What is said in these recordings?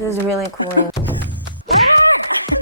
This is really cooling. Going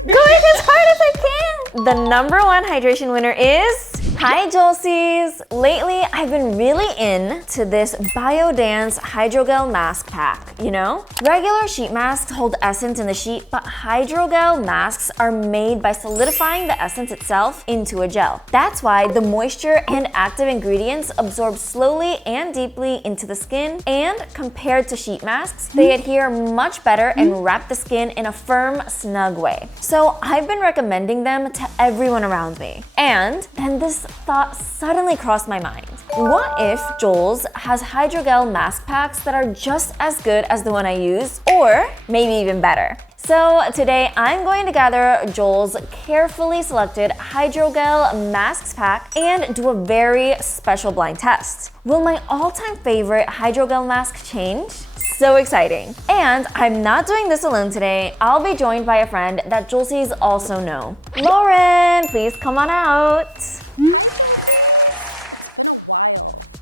as hard as I can! The #1 hydration winner is... Hi JOLSEs! Lately, I've been really into this Bio-Dance Hydrogel mask pack, you know? Regular sheet masks hold essence in the sheet, but Hydrogel masks are made by solidifying the essence itself into a gel. That's why the moisture and active ingredients absorb slowly and deeply into the skin, and compared to sheet masks, they adhere much better and wrap the skin in a firm, snug way. So I've been recommending them to everyone around me. And then this thought suddenly crossed my mind. What if JOLSE has hydrogel mask packs that are just as good as the one I use, or maybe even better? So today I'm going to gather JOLSE carefully selected hydrogel masks pack and do a very special blind test. Will my all-time favorite hydrogel mask change? So exciting. And I'm not doing this alone today. I'll be joined by a friend that JOLSEs also know. Lauren, please come on out.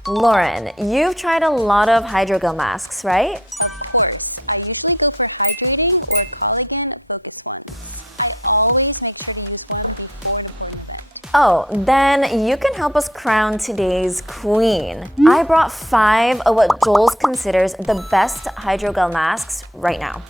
Lauren, you've tried a lot of hydrogel masks, right? Oh, then you can help us crown today's queen. I brought 5 of what JOLSE considers the best hydrogel masks right now.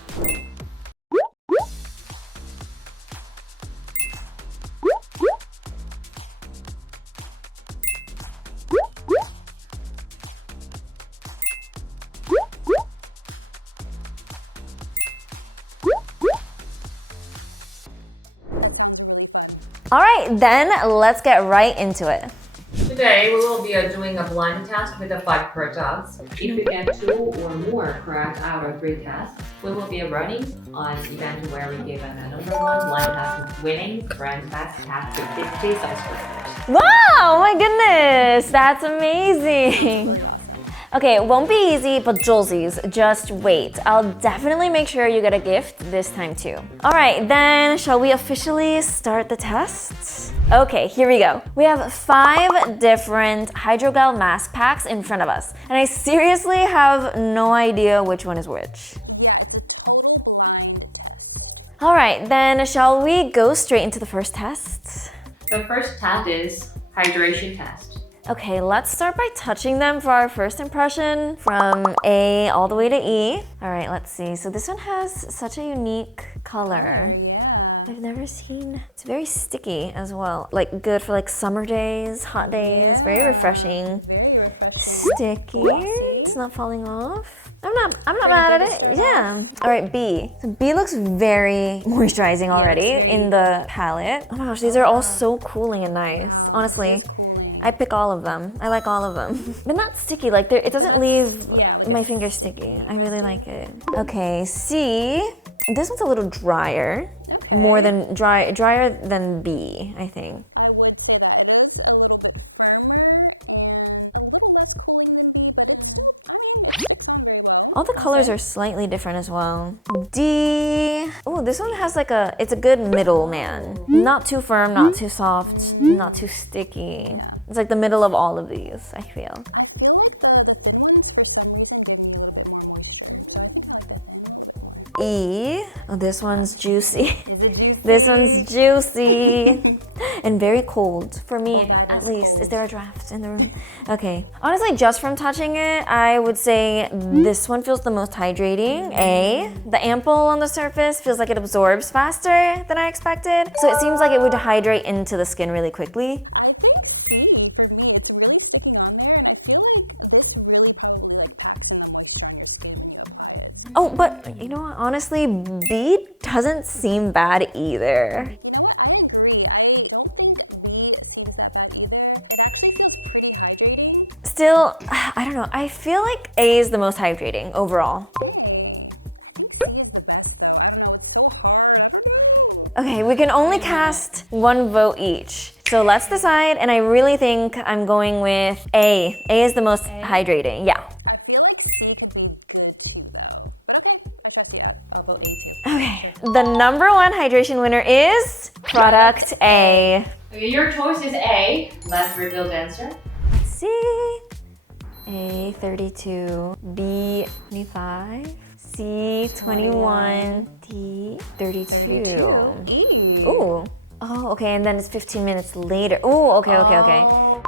All right, then let's get right into it. Today, we will be doing a blind test with the 5 products. If you get 2 or more correct out of 3 tests, we will be running an event where we give an #1 blind test winning brand best test to 50 subscribers. Wow, my goodness, that's amazing. Okay, it won't be easy, but JOLSEs, just wait. I'll definitely make sure you get a gift this time too. All right, then shall we officially start the test? Okay, here we go. We have 5 different hydrogel mask packs in front of us, and I seriously have no idea which one is which. All right, then shall we go straight into the first test? The first test is hydration test. Okay, let's start by touching them for our first impression from A all the way to E. All right, let's see. So this one has such a unique color. Yeah. I've never seen. It's very sticky as well. Like good for like summer days, hot days. Very refreshing. Very refreshing. Sticky. It's not falling off. I'm not mad at it. Yeah. All right, B. So B looks very moisturizing already in the palette. Oh my gosh, these are all so cooling and nice. Honestly. I pick all of them. I like all of them. But not sticky, like it doesn't leave my fingers sticky. I really like it. Okay, C. This one's a little drier. Okay. More than drier than B, I think. All the colors are slightly different as well. D. Oh, this one has like it's a good middle man. Not too firm, not too soft, not too sticky. It's like the middle of all of these, I feel. E. Oh, this one's juicy. Is it juicy? This one's juicy. And very cold, for me at least. cold. Is there a draft in the room? Okay. Honestly, just from touching it, I would say this one feels the most hydrating. A. The ample on the surface feels like it absorbs faster than I expected. So it seems like it would hydrate into the skin really quickly. Oh, but you know what? Honestly, B doesn't seem bad either. Still, I don't know. I feel like A is the most hydrating overall. Okay, we can only cast 1 vote each. So let's decide, and I really think I'm going with A. A is the most hydrating, yeah. Okay, the #1 hydration winner is product A. Okay, your choice is A. Let's reveal the answer. Let's see. A 32, B 25, C, 21. D, 32. E. Ooh. Oh, okay, and then it's 15 minutes later. Ooh, okay. Oh.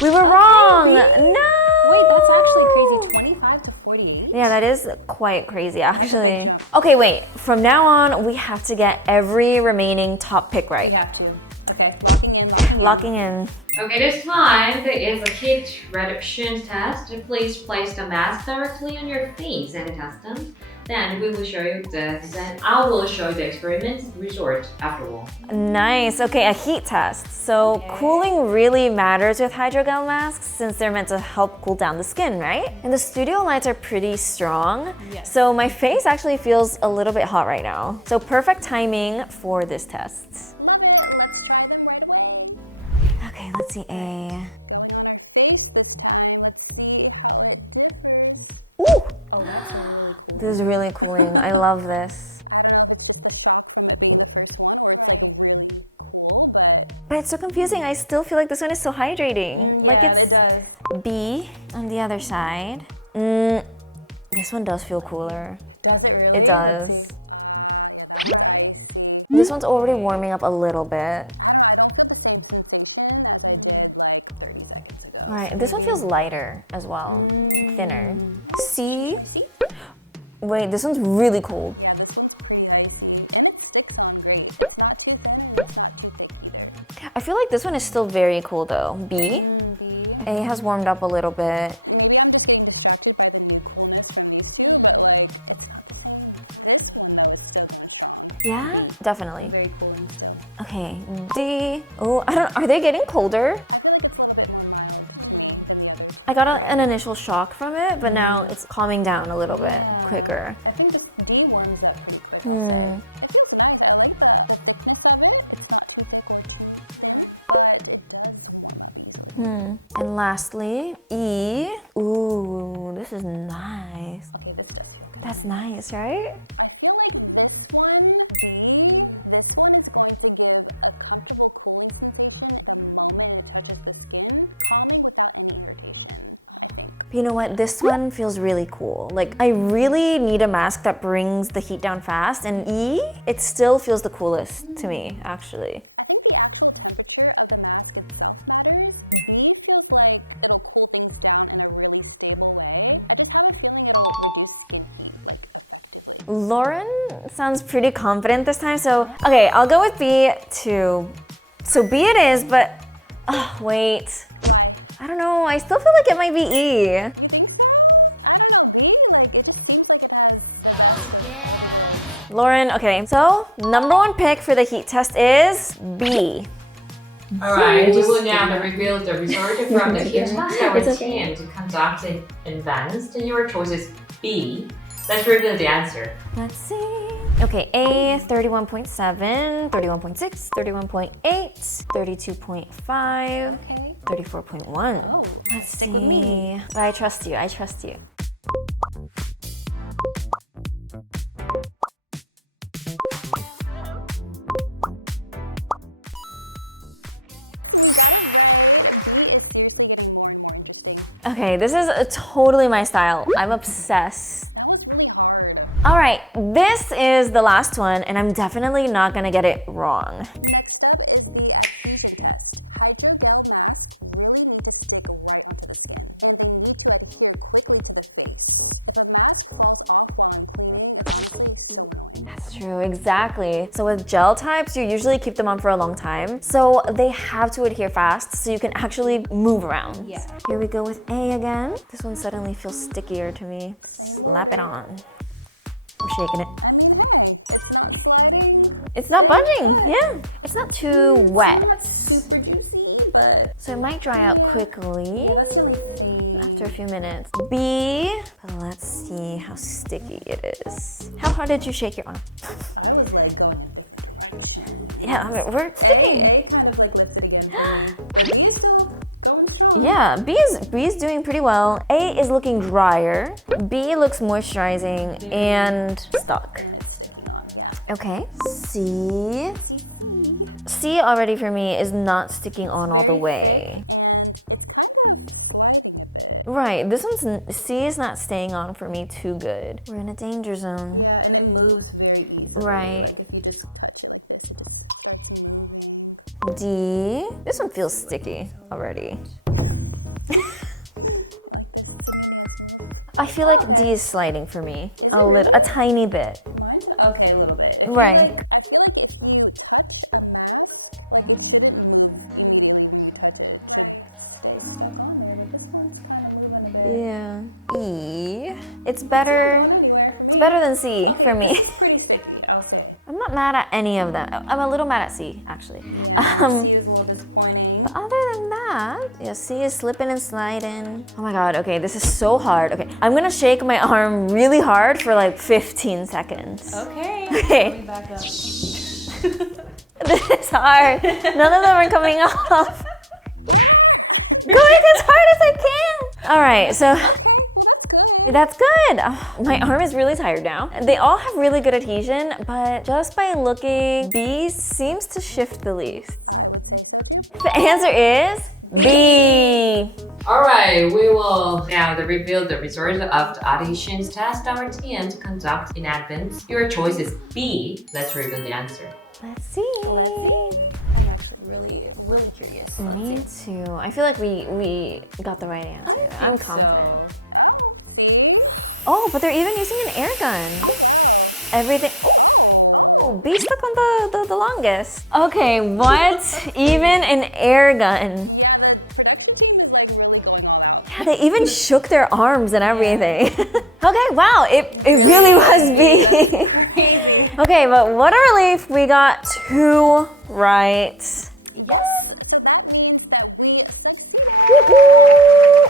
We were wrong. No. Wait, that's actually crazy. 25 to 48? Yeah, that is quite crazy, actually. Okay, wait. From now on, we have to get every remaining top pick right. We have to. Okay, locking in. Locking in. Okay, this time there is a heat reduction test. Please place the mask directly on your face and test them. Then we will show you this, and I will show you the experiment result afterward. Nice. Okay, a heat test. So cooling really matters with hydrogel masks since they're meant to help cool down the skin, right? And the studio lights are pretty strong. Yes. So my face actually feels a little bit hot right now. So perfect timing for this test. Okay, let's see A. Ooh! Oh, that's really This is really cooling. I love this. But it's so confusing. I still feel like this one is so hydrating. Like yeah, it's it does. B on the other side. This one does feel cooler. Does it really? It does. This one's already warming up a little bit. 30 seconds ago. All right, this one feels lighter as well, thinner. C. Wait, this one's really cold. I feel like this one is still very cool though. B. A has warmed up a little bit. Yeah, definitely. Very cool and stuff. Okay, D. Oh, I don't. Are they getting colder? I got an initial shock from it, but now it's calming down a little bit quicker. I think this D warms up pretty quick. And lastly, E. Ooh, this is nice. Okay, this does. That's nice, right? You know what? This one feels really cool. Like, I really need a mask that brings the heat down fast, and E, it still feels the coolest to me, actually. Lauren sounds pretty confident this time, so okay, I'll go with B too. So B it is, but oh, wait. I don't know, I still feel like it might be E. Lauren, okay, so number one pick for the heat test is B. Alright, we will now reveal the result from the heat test our team conduct in advance. Your choice is B. Let's reveal the answer. Let's see. Okay, A, 31.7, 31.6, 31.8, 32.5, Okay. 34.1. Oh, Let's stick see. with me. But I trust you, I trust you. Okay, this is totally my style. I'm obsessed. All right, this is the last one, and I'm definitely not gonna get it wrong. That's true, exactly. So with gel types, you usually keep them on for a long time. So they have to adhere fast so you can actually move around. Yeah. Here we go with A again. This one suddenly feels stickier to me. Slap it on. I'm shaking it. It's not budging, yeah. It's not too wet. Not super juicy, but So it might dry out quickly that's the only thing. after a few minutes. B, but let's see how sticky it is. How hard did you shake your arm? I was like going Yeah, I mean, we're sticking. A kind of like lifted again. But B is still going strong. Yeah, B is doing pretty well. A is looking drier. B looks moisturizing and stuck. And it's sticking on that. Okay. C. C already for me is not sticking on all the way. Right, this one's, C is not staying on for me too good. We're in a danger zone. Yeah, and it moves very easily. Right. Like if you just... D. This one feels sticky already. I feel like D is sliding for me. A tiny bit. Mine? Okay, a little bit. Right. Yeah. E. It's better. It's better than C for me. It's pretty sticky, I'll say. I'm not mad at any of them. I'm a little mad at C, actually. Yeah, C is a little disappointing. But other than that, yeah, C is slipping and sliding. Oh my god, okay, this is so hard. Okay, I'm gonna shake my arm really hard for like 15 seconds. Okay. Okay. Let me back up. This is hard. None of them are coming off. Going as hard as I can. All right, so that's good. Oh, my arm is really tired now. They all have really good adhesion, but just by looking, B seems to shift the least. The answer is B. Alright, we will now reveal the result of the adhesions test our TN to conduct in advance. Your choice is B. Let's reveal the answer. Let's see. I'm actually really curious. Me too. I feel like we got the right answer. I'm confident. Oh, but they're even using an air gun. Everything. Oh, B stuck on the longest. Okay, what? Even an air gun. Yeah, they even shook their arms and everything. Okay, wow, it really was B. Crazy. Okay, but what a relief. We got 2 right. Yes.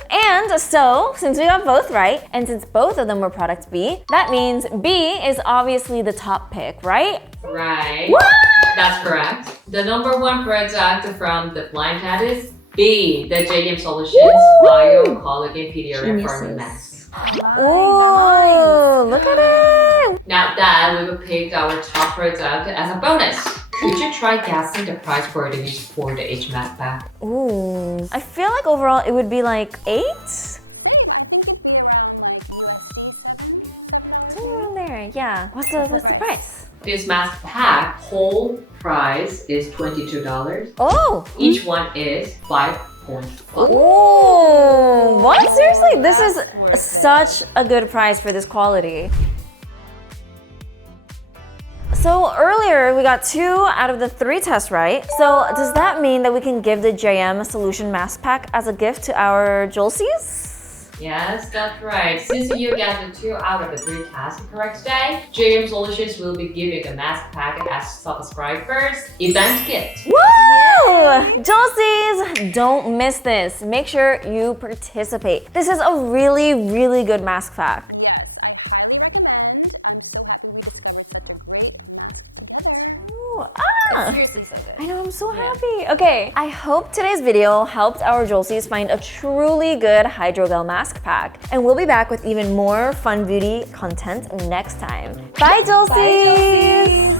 And so, since we got both right, and since both of them were product B, that means B is obviously the top pick, right? Right. What? That's correct. The number 1 product from the blind test is B, the JMsolution's Bio-Collagen PDRN formula mask. Ooh, look at it! Now that we will pick our top product as a bonus, could you try guessing the price for the HMAC pack? Ooh, I feel like overall it would be like 8? Somewhere around there, yeah. What's the price? This mask pack whole price is $22. Oh! Each one is 5.5. Ooh! What? Seriously? This is such a good price for this quality. So earlier we got 2 out of the 3 tests right. So does that mean that we can give the JMsolution mask pack as a gift to our JOLSEs? Yes, that's right. Since you get the 2 out of the 3 tasks correct today, JMsolutions will be giving a mask pack as subscribers event gift. Woo! JOLSEs, don't miss this. Make sure you participate. This is a really good mask pack. It's seriously so good. I know, I'm so happy. Okay, I hope today's video helped our JOLSEs find a truly good hydrogel mask pack. And we'll be back with even more fun beauty content next time. Bye, JOLSEs!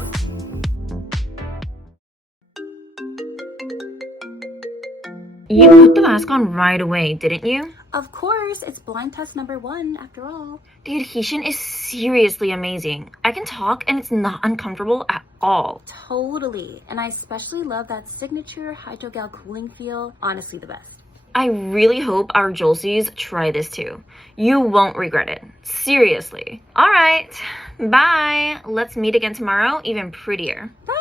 You put the mask on right away, didn't you? Of course, it's blind test number 1 after all. The adhesion is seriously amazing. I can talk and it's not uncomfortable at all. Totally. And I especially love that signature hydrogel cooling feel. Honestly, the best. I really hope our JOLSEs try this too. You won't regret it. Seriously. All right. Bye. Let's meet again tomorrow, even prettier. Bye.